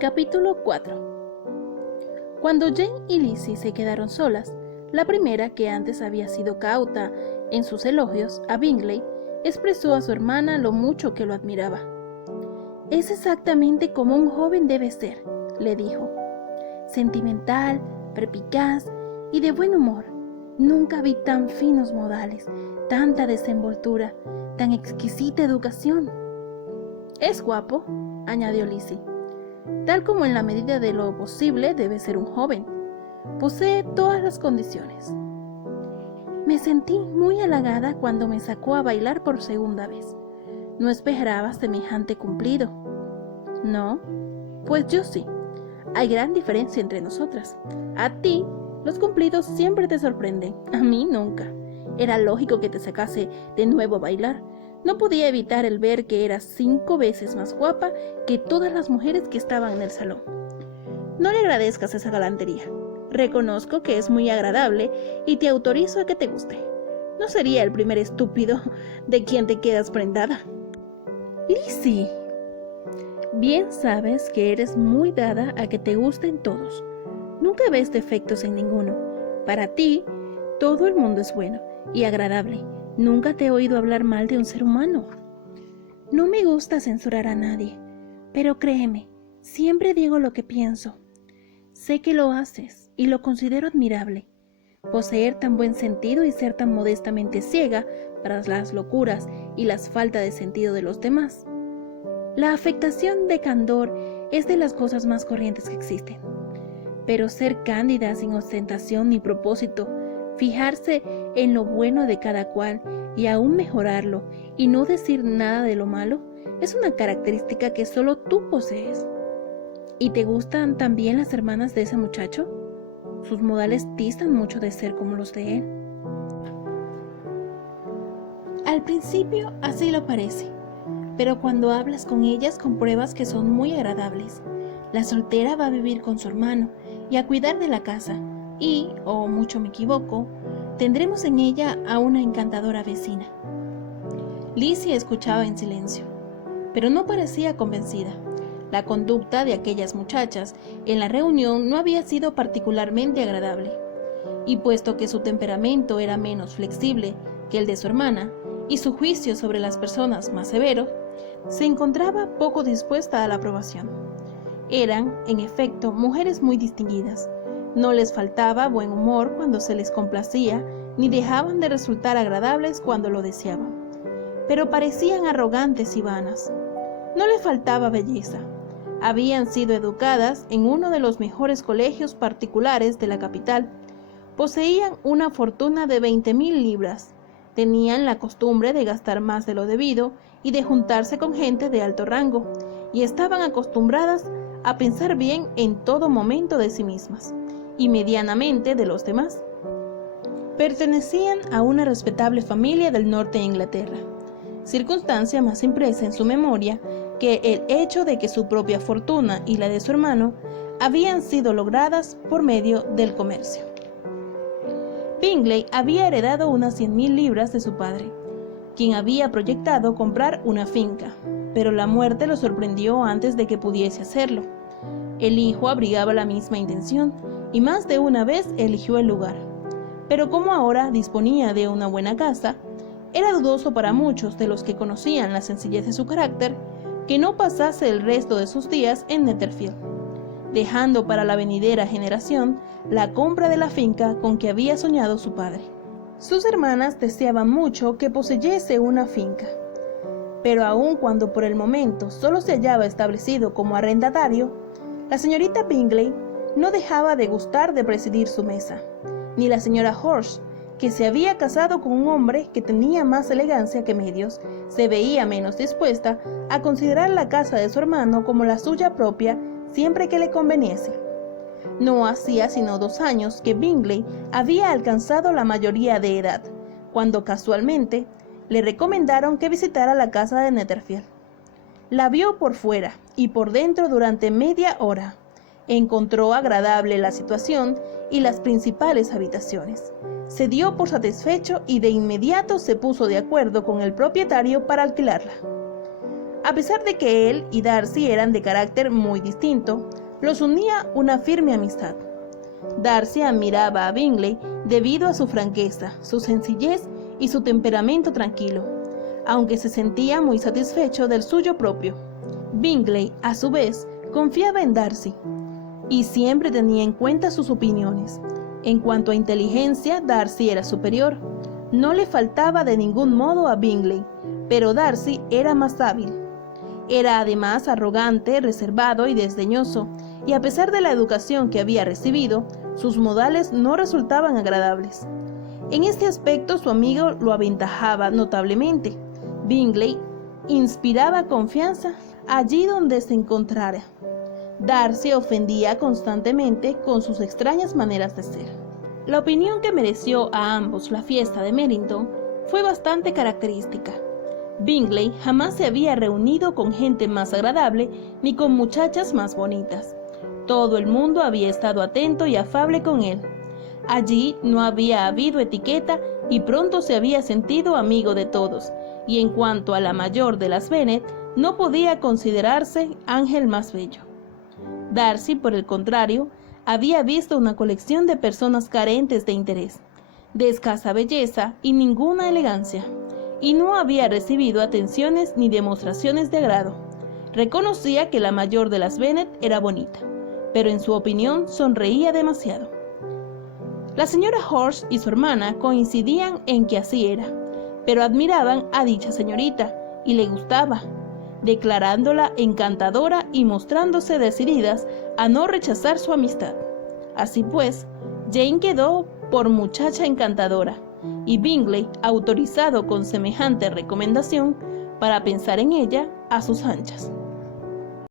Capítulo 4. Cuando Jane y Lizzie se quedaron solas, la primera, que antes había sido cauta en sus elogios a Bingley, expresó a su hermana lo mucho que lo admiraba. «Es exactamente como un joven debe ser», le dijo. «Sentimental, perspicaz y de buen humor. Nunca vi tan finos modales, tanta desenvoltura, tan exquisita educación». «Es guapo», añadió Lizzie. «Tal como en la medida de lo posible debe ser un joven. Posee todas las condiciones». Me sentí muy halagada cuando me sacó a bailar por segunda vez. No esperaba semejante cumplido. ¿No? Pues yo sí. Hay gran diferencia entre nosotras. A ti, los cumplidos siempre te sorprenden. A mí nunca. Era lógico que te sacase de nuevo a bailar. No podía evitar el ver que eras 5 veces más guapa que todas las mujeres que estaban en el salón. No le agradezcas esa galantería. Reconozco que es muy agradable y te autorizo a que te guste. No sería el primer estúpido de quien te quedas prendada. Lizzie, bien sabes que eres muy dada a que te gusten todos. Nunca ves defectos en ninguno. Para ti, todo el mundo es bueno y agradable. Nunca te he oído hablar mal de un ser humano. No me gusta censurar a nadie, pero créeme, siempre digo lo que pienso. Sé que lo haces y lo considero admirable. Poseer tan buen sentido y ser tan modestamente ciega para las locuras y las faltas de sentido de los demás. La afectación de candor es de las cosas más corrientes que existen. Pero ser cándida sin ostentación ni propósito, fijarse en lo bueno de cada cual y aún mejorarlo y no decir nada de lo malo, es una característica que solo tú posees. ¿Y te gustan también las hermanas de ese muchacho? Sus modales distan mucho de ser como los de él. Al principio así lo parece, pero cuando hablas con ellas compruebas que son muy agradables. La soltera va a vivir con su hermano y a cuidar de la casa y, o mucho me equivoco, tendremos en ella a una encantadora vecina. Lizzie escuchaba en silencio, pero no parecía convencida. La conducta de aquellas muchachas en la reunión no había sido particularmente agradable, y puesto que su temperamento era menos flexible que el de su hermana, y su juicio sobre las personas más severo, se encontraba poco dispuesta a la aprobación. Eran, en efecto, mujeres muy distinguidas. No les faltaba buen humor cuando se les complacía, ni dejaban de resultar agradables cuando lo deseaban. Pero parecían arrogantes y vanas. No les faltaba belleza. Habían sido educadas en uno de los mejores colegios particulares de la capital. Poseían una fortuna de 20,000 libras. Tenían la costumbre de gastar más de lo debido y de juntarse con gente de alto rango, y estaban acostumbradas a pensar bien en todo momento de sí mismas y medianamente de los demás. Pertenecían a una respetable familia del norte de Inglaterra, circunstancia más impresa en su memoria que el hecho de que su propia fortuna y la de su hermano habían sido logradas por medio del comercio. Bingley había heredado unas 100,000 libras de su padre, quien había proyectado comprar una finca, pero la muerte lo sorprendió antes de que pudiese hacerlo. El hijo abrigaba la misma intención y más de una vez eligió el lugar, pero como ahora disponía de una buena casa, era dudoso para muchos de los que conocían la sencillez de su carácter que no pasase el resto de sus días en Netherfield, dejando para la venidera generación la compra de la finca con que había soñado su padre. Sus hermanas deseaban mucho que poseyese una finca, pero aun cuando por el momento solo se hallaba establecido como arrendatario, la señorita Bingley no dejaba de gustar de presidir su mesa, ni la señora Horse, que se había casado con un hombre que tenía más elegancia que medios, se veía menos dispuesta a considerar la casa de su hermano como la suya propia siempre que le conveniese. No hacía sino 2 años que Bingley había alcanzado la mayoría de edad, cuando casualmente le recomendaron que visitara la casa de Netherfield. La vio por fuera y por dentro durante media hora. Encontró agradable la situación y las principales habitaciones. Se dio por satisfecho y de inmediato se puso de acuerdo con el propietario para alquilarla. A pesar de que él y Darcy eran de carácter muy distinto, los unía una firme amistad. Darcy admiraba a Bingley debido a su franqueza, su sencillez y su temperamento tranquilo, aunque se sentía muy satisfecho del suyo propio. Bingley, a su vez, confiaba en Darcy y siempre tenía en cuenta sus opiniones. En cuanto a inteligencia, Darcy era superior. No le faltaba de ningún modo a Bingley, pero Darcy era más hábil. Era además arrogante, reservado y desdeñoso, y a pesar de la educación que había recibido, sus modales no resultaban agradables. En este aspecto su amigo lo aventajaba notablemente. Bingley inspiraba confianza allí donde se encontrara. Darcy ofendía constantemente con sus extrañas maneras de ser. La opinión que mereció a ambos la fiesta de Merrington fue bastante característica. Bingley jamás se había reunido con gente más agradable ni con muchachas más bonitas. Todo el mundo había estado atento y afable con él. Allí no había habido etiqueta y pronto se había sentido amigo de todos, y en cuanto a la mayor de las Bennet, no podía considerarse ángel más bello. Darcy, por el contrario, había visto una colección de personas carentes de interés, de escasa belleza y ninguna elegancia, y no había recibido atenciones ni demostraciones de agrado. Reconocía que la mayor de las Bennet era bonita, pero en su opinión sonreía demasiado. La señora Horse y su hermana coincidían en que así era, pero admiraban a dicha señorita y le gustaba, declarándola encantadora y mostrándose decididas a no rechazar su amistad. Así pues, Jane quedó por muchacha encantadora, y Bingley autorizado con semejante recomendación para pensar en ella a sus anchas.